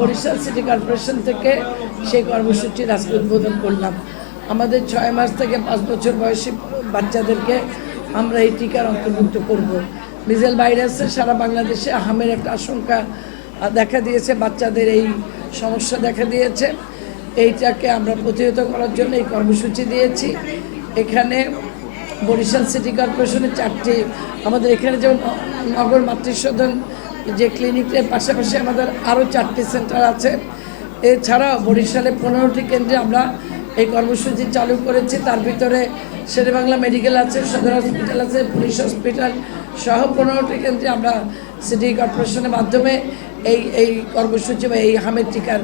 Barishal city corporation থেকে সেই কর্মসূচির আজকে উদ্বোধন করলাম। আমাদের 6 মাস থেকে 5 বছর বয়সী বাচ্চাদেরকে আমরা এই টিকার অন্তর্ভুক্ত করব। মিজেল ভাইরাসে সারা বাংলাদেশে আহামের একটা আশঙ্কা দেখা দিয়েছে, বাচ্চাদের এই সমস্যা দেখা দিয়েছে। এইটাকে আমরা প্রতিহত করার জন্য এই কর্মসূচি দিয়েছি। এখানে বরিশাল সিটি কর্পোরেশনের 4টি, আমাদের এখানে যেমন নগর মাতৃসদন যে ক্লিনিকের পাশাপাশি আমাদের আরও 4টি সেন্টার আছে। এছাড়াও বরিশালে 15টি কেন্দ্রে আমরা এই কর্মসূচি চালু করেছি। তার ভিতরে শেরেবাংলা মেডিকেল আছে, সদর হসপিটাল আছে, পুলিশ হসপিটাল সহ 15টি কেন্দ্রে আমরা সিটি কর্পোরেশনের মাধ্যমে এই কর্মসূচি বা এই হামের টিকার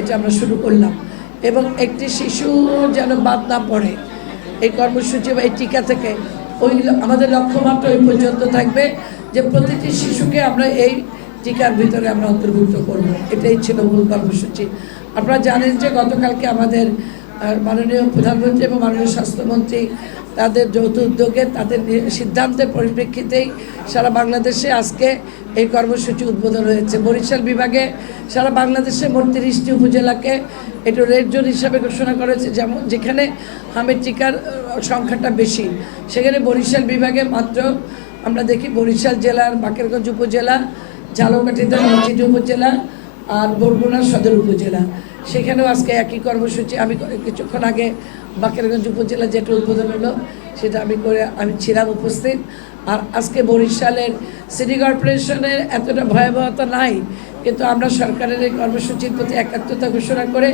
এটা আমরা শুরু করলাম। এবং একটি শিশু যেন বাদ না পড়ে এই কর্মসূচি বা এই টিকা থেকে, ওই আমাদের লক্ষ্যমাত্রা ওই পর্যন্ত থাকবে যে প্রতিটি শিশুকে আমরা এই টিকার ভিতরে আমরা অন্তর্ভুক্ত করব। এটাই ছিল মূল কর্মসূচি। আপনারা জানেন যে গতকালকে আমাদের মাননীয় প্রধানমন্ত্রী এবং মাননীয় স্বাস্থ্যমন্ত্রী তাদের যৌথ উদ্যোগে তাদের সিদ্ধান্তের পরিপ্রেক্ষিতেই সারা বাংলাদেশে আজকে এই কর্মসূচি উদ্বোধন হয়েছে। বরিশাল বিভাগে সারা বাংলাদেশে মোট 30টি উপজেলাকে একটু রেড জোন হিসাবে ঘোষণা করেছে, যেমন যেখানে হামের টিকার সংখ্যাটা বেশি। সেখানে বরিশাল বিভাগে মাত্র আমরা দেখি বরিশাল জেলার বাকেরগঞ্জ উপজেলা, ঝালকাঠিতে নলছিটি উপজেলা আর বরগুনা সদর উপজেলা, সেখানেও আজকে একই কর্মসূচি। আমি কিছুক্ষণ আগে বাকেরগঞ্জ উপজেলা যেটা উদ্বোধন হলো সেটা আমি ছিলাম উপস্থিত। আর আজকে বরিশালের সিটি কর্পোরেশনের এতটা ভয়াবহতা নাই, কিন্তু আমরা সরকারের এই কর্মসূচির প্রতি একাত্মতা ঘোষণা করে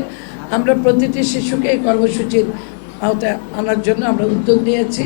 আমরা প্রতিটি শিশুকে এই কর্মসূচির আওতায় আনার জন্য আমরা উদ্যোগ নিয়েছি।